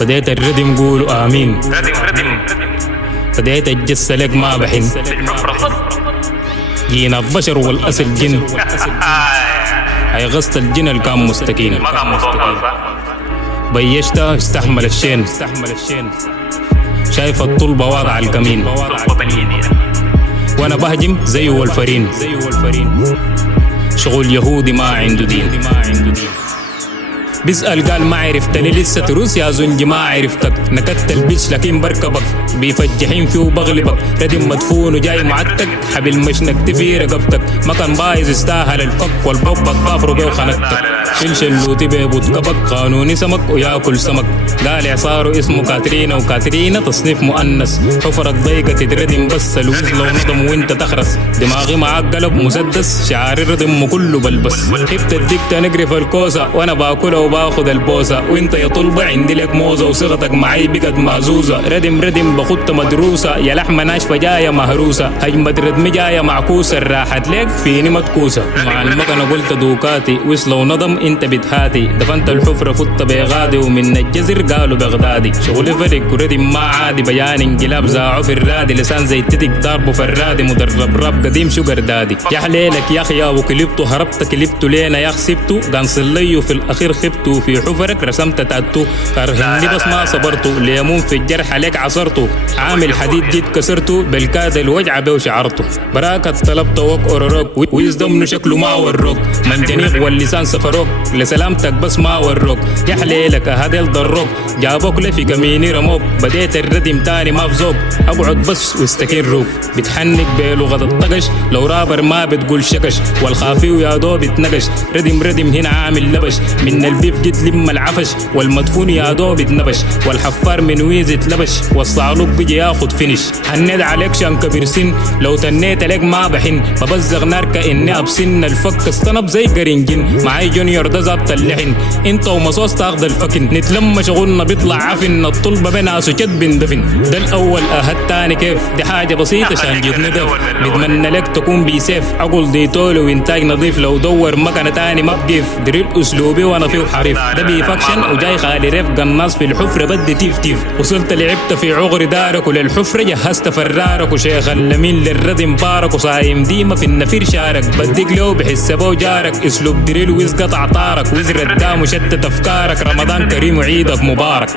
بديت الردم قولوا آمين. بديت الجس لك ما بحن. جينا البشر والأصل جن. هاي غصت الجن اللي كان مستكين. بيشتها استحمل الشين. شايف الطلبة واضعة الكمين. وانا بهجم زيه والفرين. شغل يهودي ما عنده دين. بيسأل قال ما عرفتني لسه تروس يا زنجي ما عرفتك. نكت البيتش لكن بركبك بيفجحين فيه وبغلبك. ردم مدفون وجاي معتك حبل مشنك تفي رقبتك. ما كان بايظ استاهل الفك والبوبك كافرو بيه وخنقتك. شلش اللوتي بيبوت كبك قانوني سمك وياكل سمك. قال اعصاره اسمه كاترينا وكاترينا تصنيف مؤنث. حفرك ضيقة تتردم بس الوز لو نضم وانت تخرس. دماغي معاك قلب مسدس شعار الردم كله بلبس. جبت الدكتة نقرف الكوسة وانا باكله وباخد البوسة. وانت يا طلبة عندي لك موزة وصيغتك معي بقت معزوزة. ردم بخط مدروسة يا لحمة ناشفة جاية مهروسة. هجمة ردم جاية معكوسة راحت لك فيني متكوسة. مع المكنة قلت دوكاتي وصلوا نضم انت بتهاتي. دفنت الحفرة فت بغادي ومن الجزر قالوا بغدادي. شغل فرق وردم ما عادي بيان انقلاب زاعوا في الرادي. لسان زي التتك ضاربه في الرادي. مدرب راب قديم شجر دادي. يا حليلك يا اخي يا وكلبته هربت كلبته لينا يا خسبته. قنص لي في الاخير خبته في حفرك رسمت تاتو. كرهني بس ما صبرته ليمون في الجرح عليك عصرته. عامل حديد جيت كسرته بالكاد الوجع بيه وشعرته. براكة طلبت وك اورروك ويزدم شكله ما وروك. منجنيق واللسان سفروك لسلامتك بس ما وروك. يا حليلك هدل ضروك جابوك لفي كميني رموك. بديت الردم تاني ما بزوك اقعد بس واستكين روك. بتحنك بلغة الطقش لو رابر ما بتقول شكش. والخافي يا دوب اتنقش. ردم هنا عامل لبش. من البيف جيت لما العفش والمدفون يا دوب اتنبش. والحفار من ويز اتلبش والصعلوك بيجي ياخد فينش. هند عليك شان كبير سن لو تنيت عليك ما بحن. ببزغ نار كأني أبسن الفك استنب زي قرنجين. معاي جونيور ده زابط اللحن انت ومصوص تاخد الفكن. نتلم شغلنا بيطلع عفن الطلبة بناس وجد بندفن. ده الأول التاني كيف دي حاجة بسيطة شان جيت ندف. بتمنى لك تكون بيسيف أقول دي طول وإنتاج نظيف. لو دور مكان تاني ما بقيف دريل أسلوبي وأنا فيه حريف. ده بيفكشن وجاي خالي ريف قناص في الحفرة بدي تيف. وصلت لعبت في عغر دارك وللحفرة جهزت فرارك. وشيخ اللمين للردم بارك وصايم ديما في النفير شارك. بديك لو بحسبه جارك اسلوب دريل ويز قطع طارك. وزر الدام وشتت افكارك. رمضان كريم وعيدك مبارك.